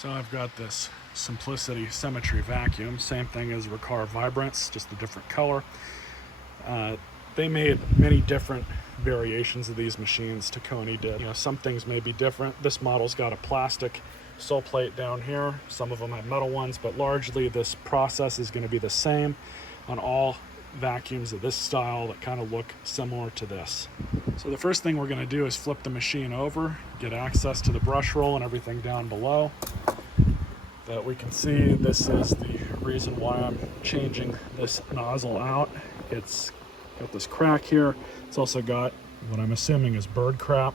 So I've got this Simplicity Symmetry vacuum, same thing as Riccar Vibrance, just a different color. They made many different variations of these machines. Taconi did. You know, some things may be different. This model's got a plastic sole plate down here. Some of them have metal ones, but largely this process is going to be the same on all vacuums of this style that kind of look similar to this. So the first thing we're going to do is flip the machine over, get access to the brush roll and everything down below. That we can see, this is the reason why I'm changing this nozzle out. It's got this crack here. It's also got what I'm assuming is bird crap.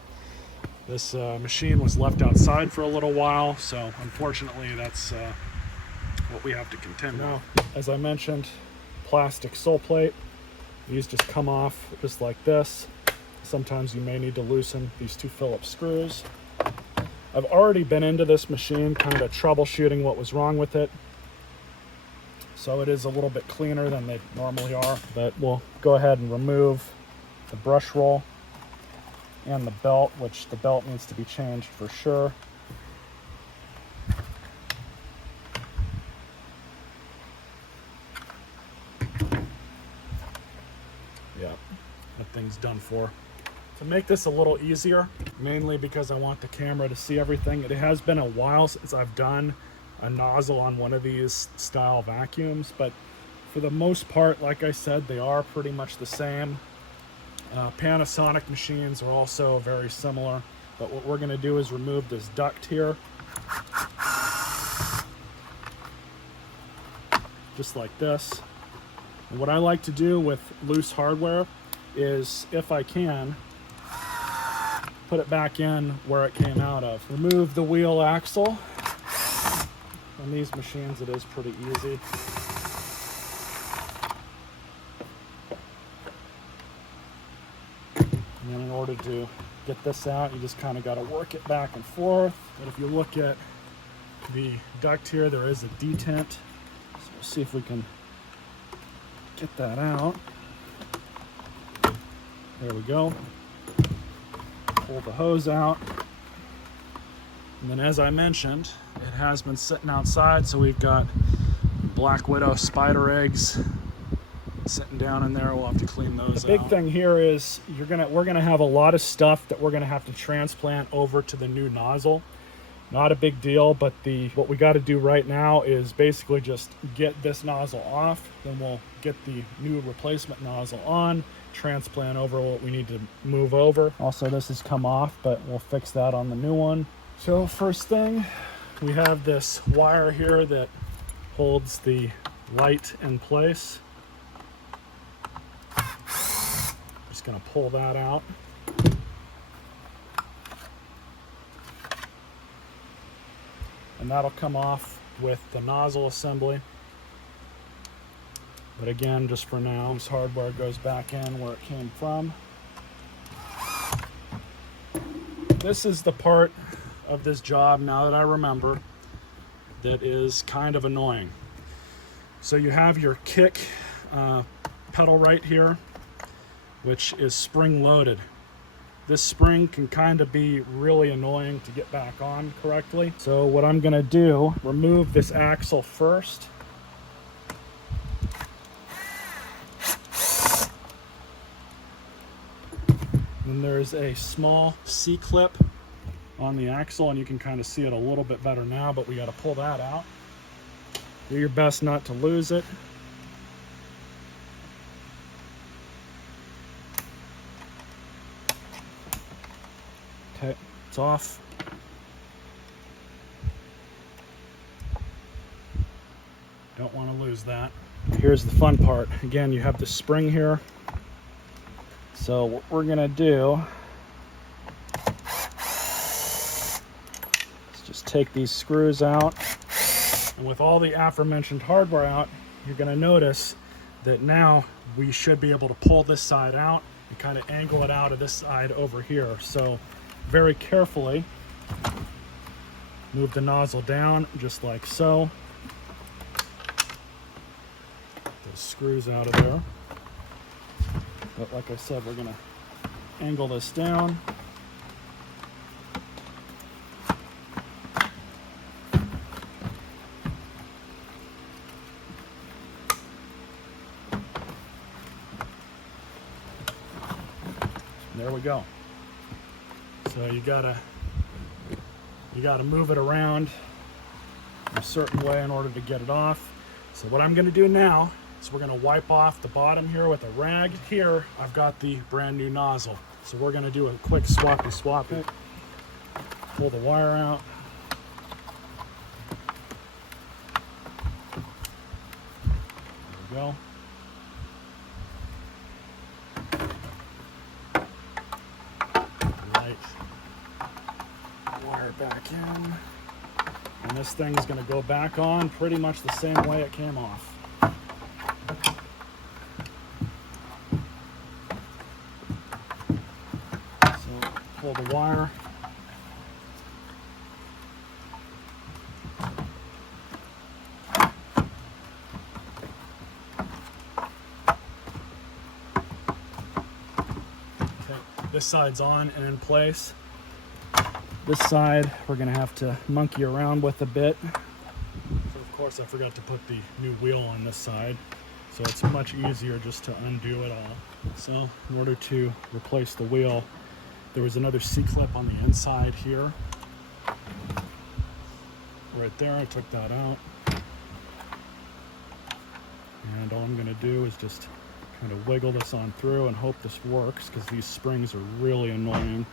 This machine was left outside for a little while, so unfortunately that's what we have to contend with. As I mentioned, plastic sole plate. These just come off just like this. Sometimes you may need to loosen these two Phillips screws. I've already been into this machine kind of troubleshooting what was wrong with it. So it is a little bit cleaner than they normally are, but we'll go ahead and remove the brush roll and the belt, which the belt needs to be changed for sure. Yeah, that thing's done for. To make this a little easier, mainly because I want the camera to see everything, it has been a while since I've done a nozzle on one of these style vacuums, but for the most part, like I said, they are pretty much the same. Panasonic machines are also very similar, but what we're going to do is remove this duct here, just like this. And what I like to do with loose hardware is, if I can, put it back in where it came out of. Remove the wheel axle. On these machines it is pretty easy. And then in order to get this out, you just kind of got to work it back and forth. But if you look at the duct here, there is a detent. So we'll see if we can get that out. There we go. Pull the hose out. And then, as I mentioned, it has been sitting outside, so we've got Black Widow spider eggs sitting down in there. We'll have to clean those out. The big thing here is we're gonna have a lot of stuff that we're gonna have to transplant over to the new nozzle. Not a big deal, but what we got to do right now is basically just get this nozzle off, then we'll get the new replacement nozzle on, transplant over what we need to move over. Also, this has come off, but we'll fix that on the new one. So first thing, we have this wire here that holds the light in place. Just gonna pull that out. And that'll come off with the nozzle assembly. But again, just for now, this hardware goes back in where it came from. This is the part of this job, now that I remember, that is kind of annoying. So you have your kick pedal right here, which is spring loaded. This spring can kind of be really annoying to get back on correctly. So what I'm gonna do, remove this axle first. Then there's a small C-clip on the axle, and you can kind of see it a little bit better now, but we gotta pull that out. Do your best not to lose it. Okay, it's off. Don't want to lose that. Here's the fun part. Again, you have the spring here. So what we're gonna do is just take these screws out. And with all the aforementioned hardware out, you're gonna notice that now we should be able to pull this side out and kind of angle it out of this side over here. So very carefully move the nozzle down just like so. Those screws out of there. But like I said, we're gonna angle this down. we go. So you gotta move it around in a certain way in order to get it off. So what I'm gonna do now is we're gonna wipe off the bottom here with a rag. Here I've got the brand new nozzle. So we're gonna do a quick swappy. Pull the wire out. There we go. Light wire back in. And this thing's gonna go back on pretty much the same way it came off. So pull the wire. This side's on and in place. This side we're gonna have to monkey around with a bit. So of course I forgot to put the new wheel on this side, so it's much easier just to undo it all. So in order to replace the wheel, there was another C-clip on the inside here. Right there, I took that out. And all I'm gonna do is just kind of wiggle this on through and hope this works, because these springs are really annoying.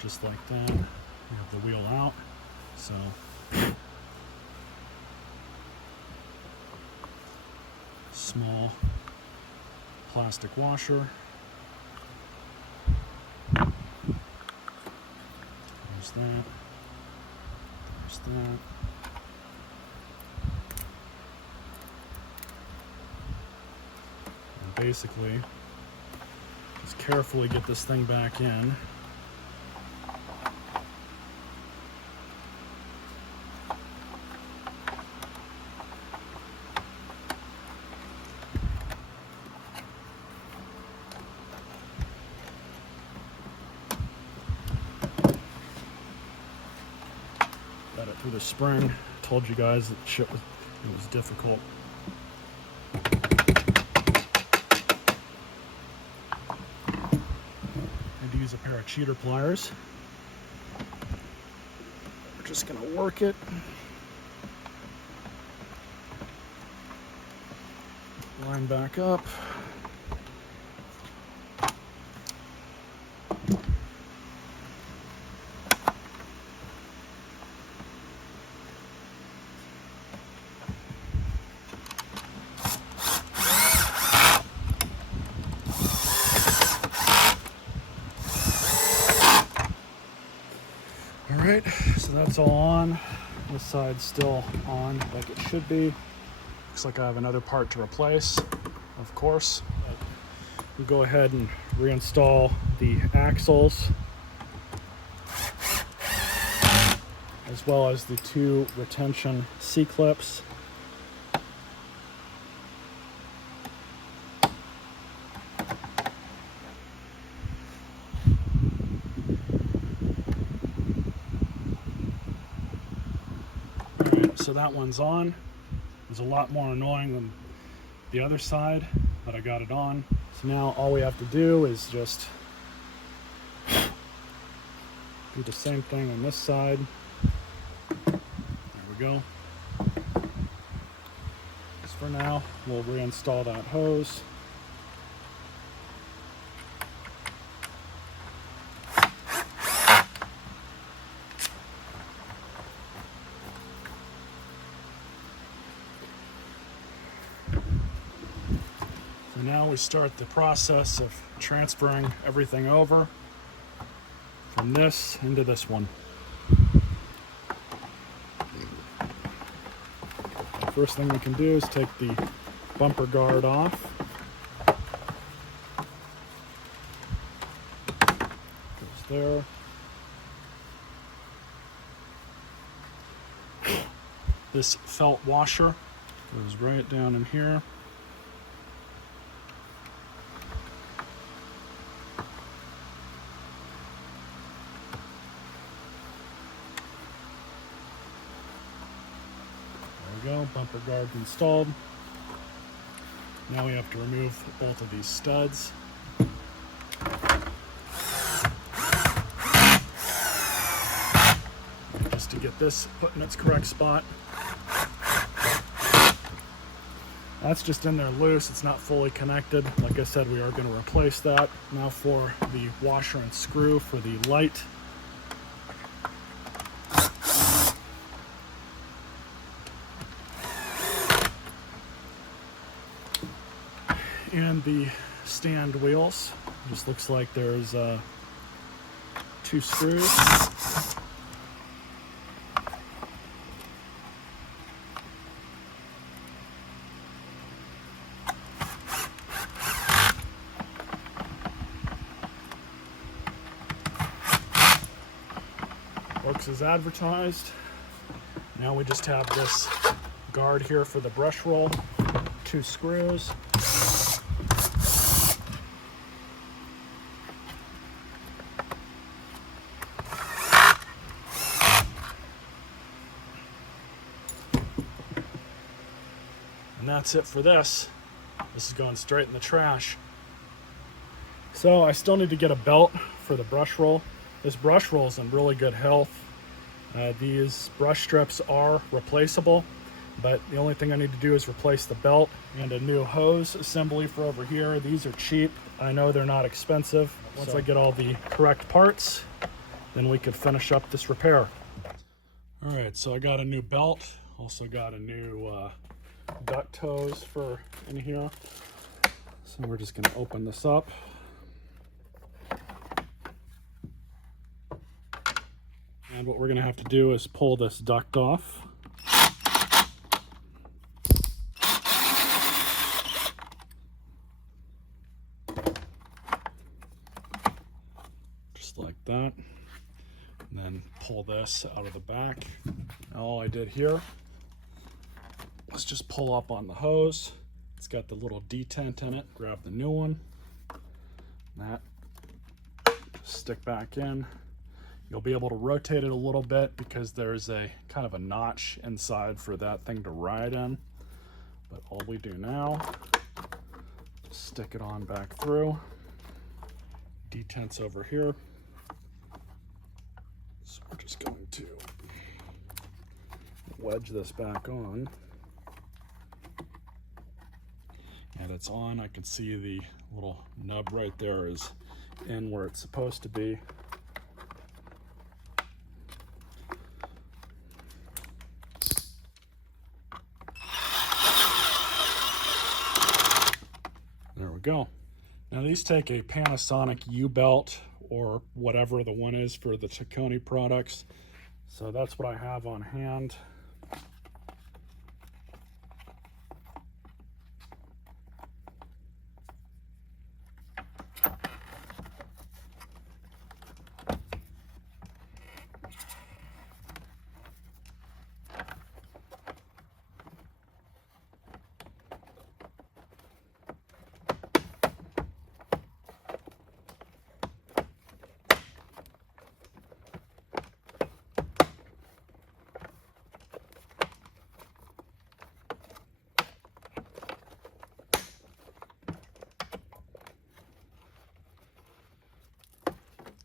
Just like that. We have the wheel out. So small plastic washer. There's that. That. And basically, just carefully get this thing back in. Got it through the spring. Told you guys that it was difficult. I had to use a pair of cheater pliers. We're just gonna work it. Line back up. Alright, so that's all on. This side's still on like it should be. Looks like I have another part to replace, of course. We go ahead and reinstall the axles, as well as the two retention C-clips. So that one's on. It's a lot more annoying than the other side, but I got it on. So now all we have to do is just do the same thing on this side. There we go. Just for now, we'll reinstall that hose. So now we start the process of transferring everything over from this into this one. The first thing we can do is take the bumper guard off. Goes there. This felt washer goes right down in here. There we go, bumper guard installed. Now we have to remove both of these studs. Just to get this put in its correct spot. That's just in there loose, it's not fully connected. Like I said, we are going to replace that. Now for the washer and screw for the light. And the stand wheels. Just looks like there's 2 screws. Works as advertised. Now we just have this guard here for the brush roll, 2 screws. And that's it for this. This is going straight in the trash. So I still need to get a belt for the brush roll. This brush roll is in really good health. These brush strips are replaceable, but the only thing I need to do is replace the belt and a new hose assembly for over here. These are cheap. I know they're not expensive. Once I get all the correct parts, then we could finish up this repair. All right, so I got a new belt. Also got a new duct hose for in here. So we're just gonna open this up. And what we're going to have to do is pull this duct off. Just like that. And then pull this out of the back. Now all I did here was just pull up on the hose. It's got the little detent in it. Grab the new one. That. Stick back in. You'll be able to rotate it a little bit because there's a kind of a notch inside for that thing to ride in. But all we do now, just stick it on back through. Detent's over here. So we're just going to wedge this back on. And it's on. I can see the little nub right there is in where it's supposed to be. There we go. Now these take a Panasonic U-belt or whatever the one is for the Taconi products. So that's what I have on hand.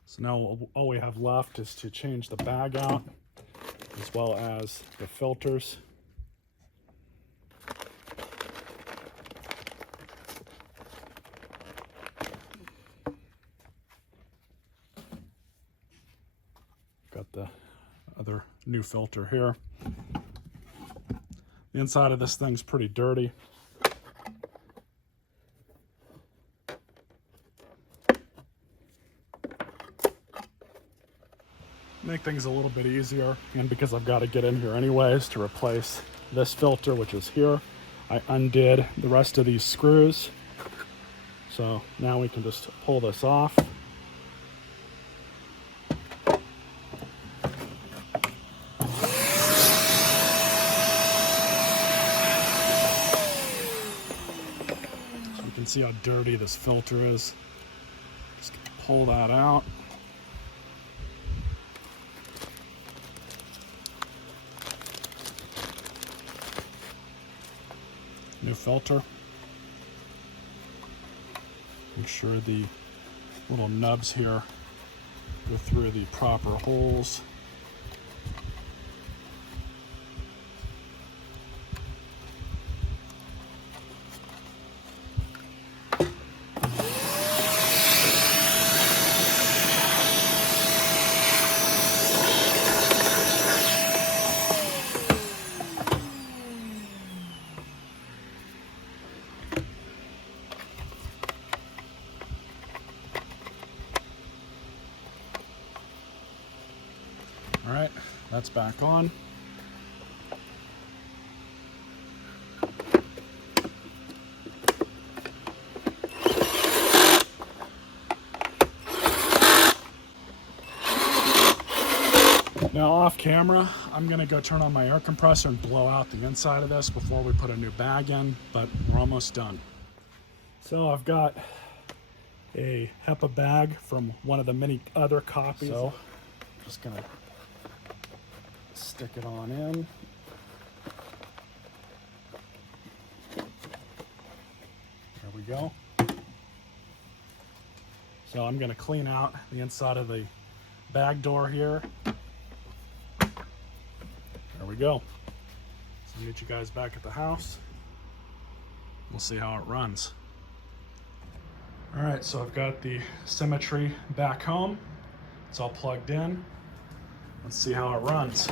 So now all we have left is to change the bag out, as well as the filters. Got the other new filter here. The inside of this thing's pretty dirty. Make things a little bit easier, and because I've got to get in here anyways to replace this filter, which is here, I undid the rest of these screws. So now we can just pull this off. So you can see how dirty this filter is. Just pull that out. new filter. Make sure the little nubs here go through the proper holes. All right, that's back on. Now off camera, I'm gonna go turn on my air compressor and blow out the inside of this before we put a new bag in, but we're almost done. So I've got a HEPA bag from one of the many other copies. So just gonna stick it on in. There we go. So I'm gonna clean out the inside of the bag door here. There we go. So I'll meet you guys back at the house. We'll see how it runs. All right, so I've got the Symmetry back home. It's all plugged in. Let's see how it runs.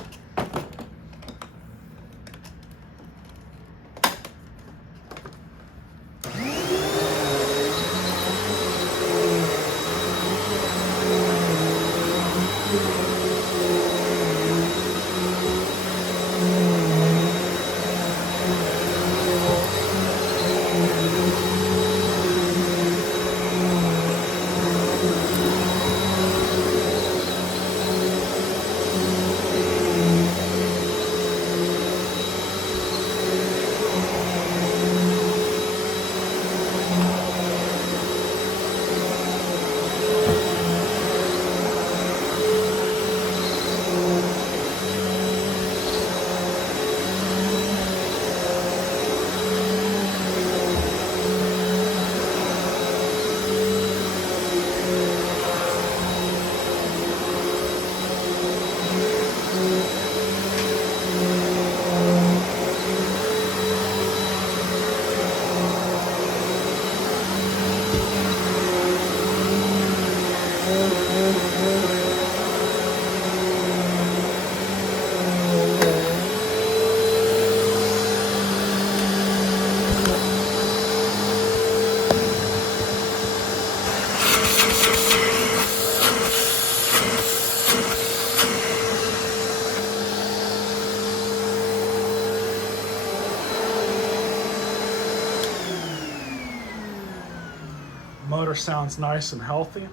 Motor sounds nice and healthy.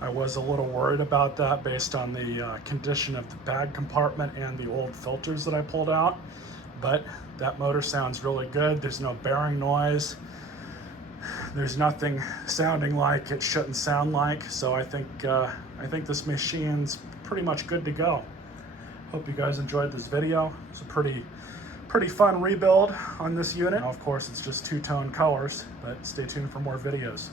I was a little worried about that based on the condition of the bag compartment and the old filters that I pulled out, but that motor sounds really good. There's no bearing noise. There's nothing sounding like it shouldn't sound like, so I think this machine's pretty much good to go. Hope you guys enjoyed this video. It's a pretty fun rebuild on this unit. Now, of course, it's just two-tone colors, but stay tuned for more videos.